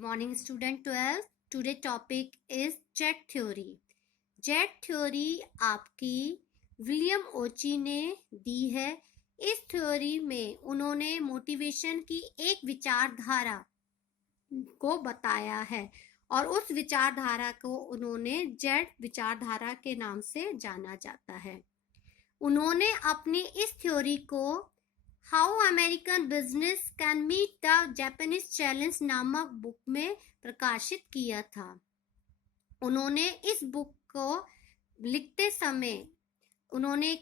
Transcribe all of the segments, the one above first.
Morning student 12. Today topic is jet theory. Jet theory आपकी William ओची ने दी है. इस थ्योरी में उन्होंने मोटिवेशन की एक विचारधारा को बताया है और उस विचारधारा को उन्होंने जेट विचारधारा के नाम से जाना जाता है. उन्होंने अपनी इस थ्योरी को how American business can meet the Japanese challenge नामक बुक में प्रकाशित किया था. उन्होंने इस बुक को लिखते समय उन्होंने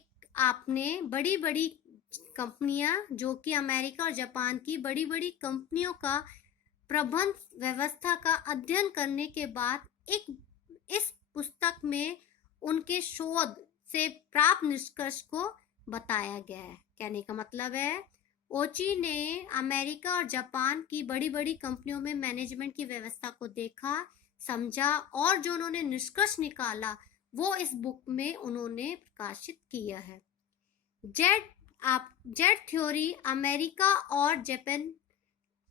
आपने बड़ी बड़ी कंपनियां जो कि अमेरिका और जापान की बड़ी बड़ी कंपनियों का प्रबंध व्यवस्था का अध्ययन करने के बाद इस पुस्तक में उनके शोध से प्राप्त निष्कर्ष को बताया गया है. कहने का मतलब है ओची ने अमेरिका और जापान की बड़ी बड़ी कंपनियों में मैनेजमेंट की व्यवस्था को देखा, समझा और जो उन्होंने निष्कर्ष निकाला वो इस बुक में उन्होंने प्रकाशित किया है. जेट थ्योरी अमेरिका और जापान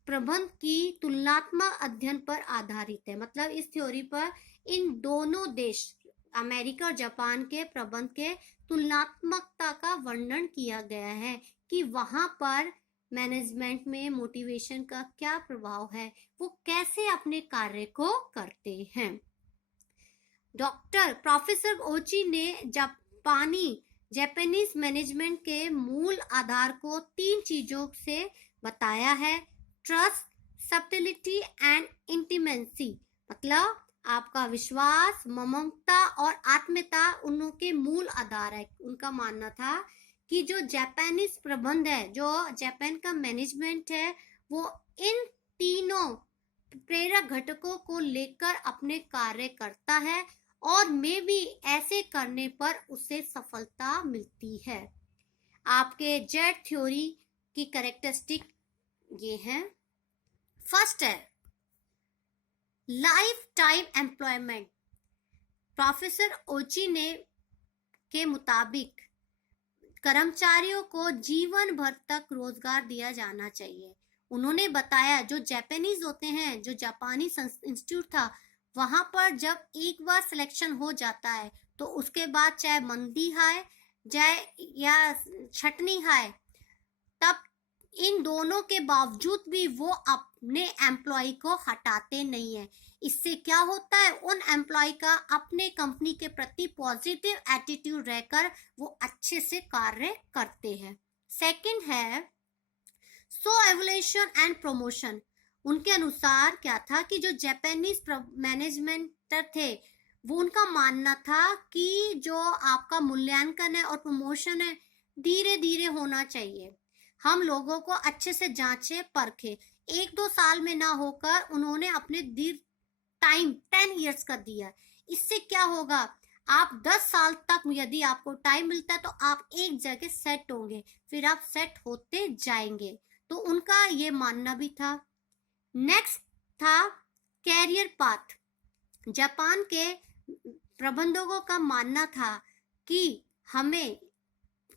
प्रबंध की तुलनात्मक अध्ययन पर आधारित है. मतलब इस थ्योरी पर इन दोनों देश अमेरिका और जापान के प्रबंध के तुलनात्मकता का वर्णन किया गया है कि वहां पर मैनेजमेंट में मोटिवेशन का क्या प्रभाव है, वो कैसे अपने कार्य को करते हैं. डॉक्टर प्रोफेसर ओची ने जापानीज मैनेजमेंट के मूल आधार को 3 चीजों से बताया है. Trust, subtlety and intimacy. मतलब आपका विश्वास, ममता और आत्मीयता उनके मूल आधार है. उनका मानना था कि जो जापानीज प्रबंध है, जो जापान का मैनेजमेंट है, वो इन तीनों प्रेरक घटकों को लेकर अपने कार्य करता है और मे भी ऐसे करने पर उसे सफलता मिलती है. आपके जेट थ्योरी की कैरेक्टरिस्टिक ये हैं. फर्स्ट है लाइफ टाइम एम्प्लॉयमेंट. प्रोफेसर ओची ने के मुताबिक कर्मचारियों को जीवन भर तक रोजगार दिया जाना चाहिए. उन्होंने बताया जो जापानीज होते हैं, जो जापानी इंस्टीट्यूट था, वहां पर जब एक बार सिलेक्शन हो जाता है तो उसके बाद चाहे मंदी आए चाहे या छटनी आए, तब इन दोनों के बावजूद भी वो अपने एम्प्लॉय को हटाते नहीं है. इससे क्या होता है, उन एम्प्लॉय का अपने कंपनी के प्रति पॉजिटिव एटीट्यूड रहकर वो अच्छे से कार्य करते हैं. सेकंड है सो एवोल्यूशन एंड प्रमोशन. उनके अनुसार क्या था कि जो जापानीज मैनेजमेंट थे वो उनका मानना था कि जो आपका मूल्यांकन है और प्रमोशन है धीरे धीरे होना चाहिए. हम लोगों को अच्छे से जांचे परखे. 1-2 साल में ना होकर उन्होंने अपने दीर्घ टाइम 10 इयर्स का दिया. इससे क्या होगा, आप 10 साल तक यदि आपको टाइम मिलता है तो आप एक जगह सेट होंगे, फिर आप सेट होते जाएंगे. तो उनका ये मानना भी था. नेक्स्ट था कैरियर पाथ. जापान के प्रबंधकों का मानना था कि हमें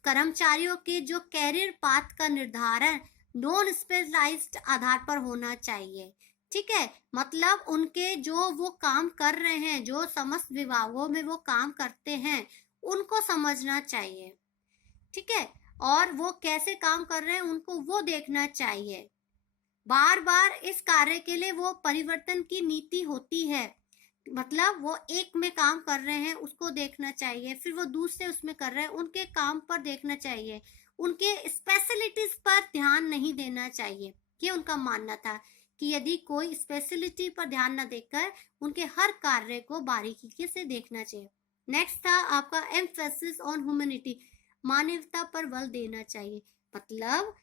कर्मचारियों के जो कैरियर पाथ का निर्धारण नॉन स्पेशलाइज्ड आधार पर होना चाहिए. ठीक है, मतलब उनके जो वो काम कर रहे हैं, जो समस्त विभागों में वो काम करते हैं, उनको समझना चाहिए. ठीक है, और वो कैसे काम कर रहे हैं उनको वो देखना चाहिए. बार बार इस कार्य के लिए वो परिवर्तन की नीति होती है. मतलब वो एक में काम कर रहे हैं उसको देखना चाहिए, फिर वो दूसरे उसमें कर रहे हैं उनके काम पर देखना चाहिए, उनके स्पेशलिटीज पर ध्यान नहीं देना चाहिए. ये उनका मानना था कि यदि कोई स्पेशलिटी पर ध्यान न देकर उनके हर कार्य को बारीकी से देखना चाहिए. नेक्स्ट था आपका एम्फेसिस ऑन ह्यूमैनिटी. मानवता पर बल देना चाहिए. मतलब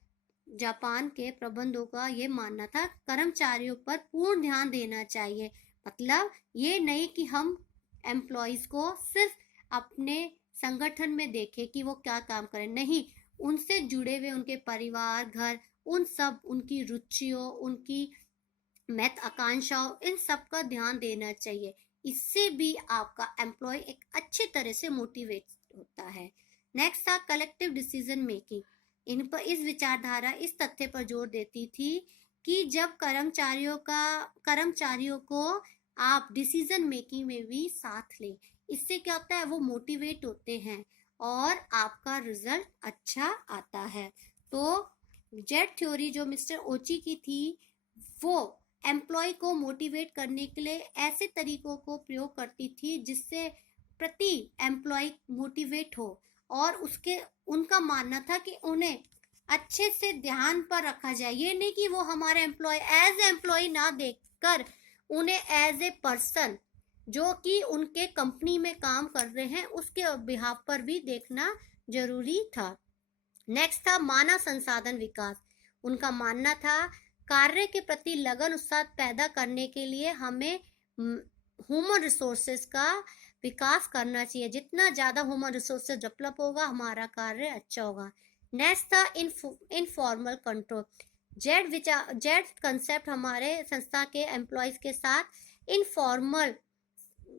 जापान के प्रबंधों का ये मानना था कर्मचारियों पर पूर्ण ध्यान देना चाहिए. मतलब ये नहीं कि हम एम्प्लॉयज को सिर्फ अपने संगठन में देखें कि वो क्या काम करें, नहीं, उनसे जुड़े हुए उनके परिवार, घर, उन सब उनकी रुचियों, उनकी महत्वाकांक्षाओं, इन सब का ध्यान देना चाहिए. इससे भी आपका एम्प्लॉय एक अच्छी तरह से मोटिवेट होता है. नेक्स्ट था कलेक्टिव डिसीजन मेकिंग. इन पर इस विचारधारा इस तथ्य पर जोर देती थी कि जब कर्मचारियों को आप डिसीजन मेकिंग में भी साथ लें। इससे क्या होता है, वो मोटिवेट होते हैं और आपका रिजल्ट अच्छा आता है। तो जेड थ्योरी जो मिस्टर ओची की थी, वो एम्प्लॉय को मोटिवेट करने के लिए ऐसे तरीकों को प्रयोग करती थी जिससे प्रति एम्प्लॉय मोटिवेट हो, और उनका मानना था कि उन्हें अच्छे से ध्यान पर रखा जाए। ये नहीं कि वो हमारे एज एम्प्लॉय ना देखकर उन्हें एज ए पर्सन जो कि उनके कंपनी में काम कर रहे हैं उसके बिहाफ पर भी देखना जरूरी था। नेक्स्ट था मानव संसाधन विकास। उनका मानना था कार्य के प्रति लगन उत्साह पैदा करने के लिए हमें ह्यूमन रिसोर्सेज का विकास करना चाहिए। जितना ज़्यादा ह्यूमन रिसोर्सेज डेवलप होगा हमारा कार्य अच्छा होगा। नेक्स्ट था इनफॉर्मल कंट्रोल। जेड कंसेप्ट हमारे संस्था के एम्प्लॉयज के साथ इनफॉर्मल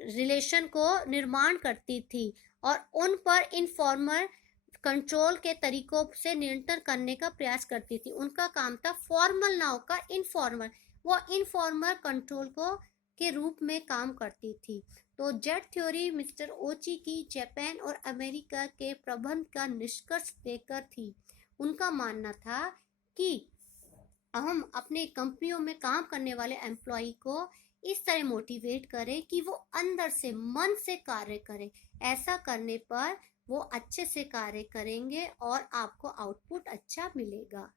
रिलेशन को निर्माण करती थी और उन पर इनफॉर्मल कंट्रोल के तरीकों से नियंत्रण करने का प्रयास करती थी। उनका काम था फॉर्मल ना होकर इनफॉर्मल, वो इनफॉर्मल कंट्रोल को के रूप में काम करती थी। तो जेड थ्योरी मिस्टर ओची की जापान और अमेरिका के प्रबंध का निष्कर्ष देकर थी। उनका मानना था कि हम अपने कंपनियों में काम करने वाले एम्प्लॉय को इस तरह मोटिवेट करें कि वो अंदर से मन से कार्य करें। ऐसा करने पर वो अच्छे से कार्य करेंगे और आपको आउटपुट अच्छा मिलेगा।